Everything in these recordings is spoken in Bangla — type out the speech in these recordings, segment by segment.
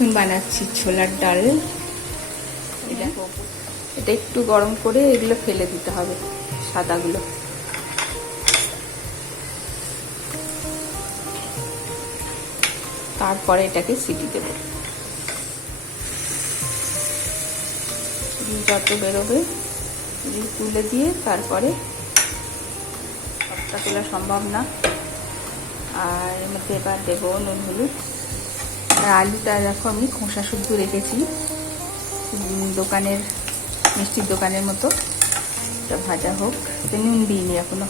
এখন বানাচ্ছি ছোলার ডাল। এটা একটু গরম করে এগুলো ফেলে দিতে হবে, সাদাগুলো। তারপরে এটাকে সিটি দেব। যত বেরোবে তুলে দিয়ে তারপরে, সবটা তোলা সম্ভব না। আর এর মধ্যে এবার দেবো নুন হলুদ। আর আলুটা দেখো আমি খোসা শুদ্ধ রেখেছি, দোকানের মিষ্টির দোকানের মতো। এটা ভাজা হোক, নুন দিইনি এখনো।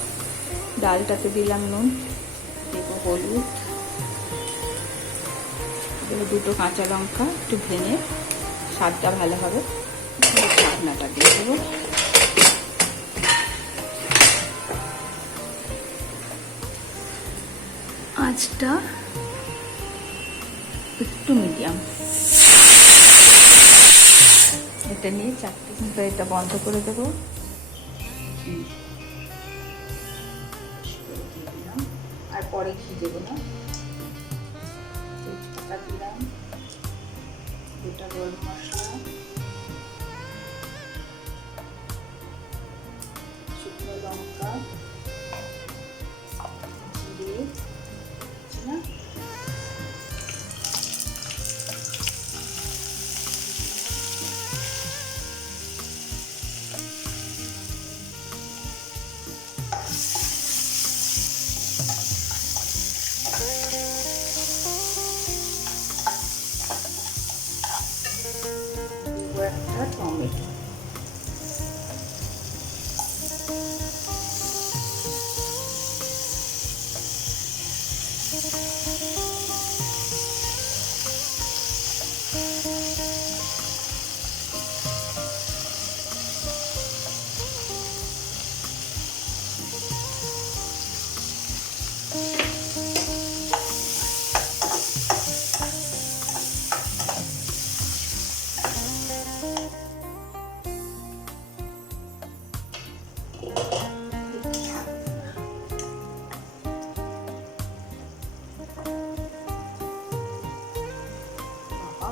ডালটাতে দিলাম নুন, দেবো হলুদ, দেবো দুটো কাঁচা লঙ্কা একটু ভেঙে, স্বাদটা ভালো হবে। ঢাকনাটা দিয়ে দেবো। আঁচটা একটু মিডিয়াম। এটা নিয়ে 4 মিনিট এটা বন্ধ করে দেবো। আর পরে ঘি দেবো না। তেজপাতা দিলাম, গোটা গরম মশলা, শুকনো লঙ্কা, জিরে, একটা টমেটো।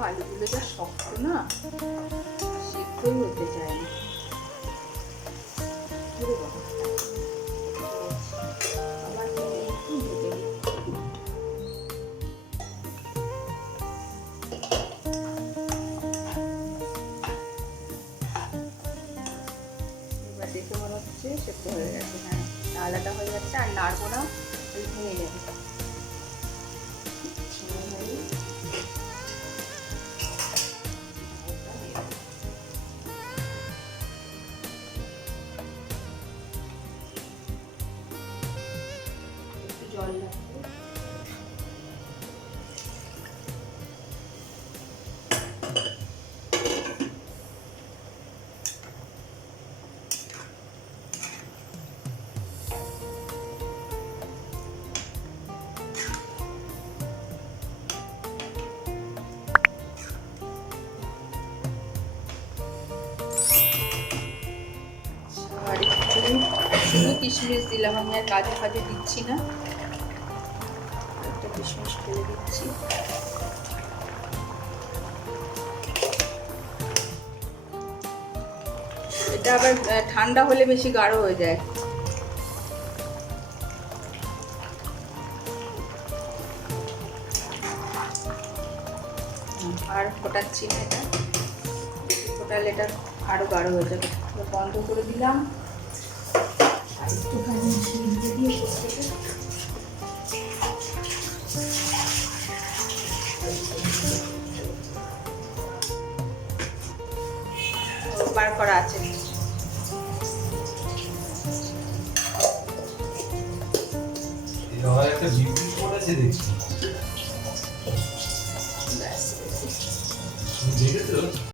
আলুগুলো যা শক্ত না, সিদ্ধই হতে চায় না। এবার দেখে মনে হচ্ছে সেদ্ধ হয়ে গেছে। হ্যাঁ, আলাদা হয়ে যাচ্ছে, আর নাড়বো না, ভেঙে যাবে। জল লাগবে। শুধু কিশমিশ দিলাম, আমি আর কাজু ফাজু দিচ্ছি না। একটা কিশমিশ ফেলে দিচ্ছি। এটা আবার ঠান্ডা হলে বেশি গাঢ় হয়ে যায়। আর ফোটাচ্ছি না, এটা ফোটালে এটা আরো গাঢ় হয়ে যাবে। বন্ধ করে দিলাম। একটুখানি দিয়ে বার করা আছে। একটা বিক্রি করেছে দেখছি। দেখেছো?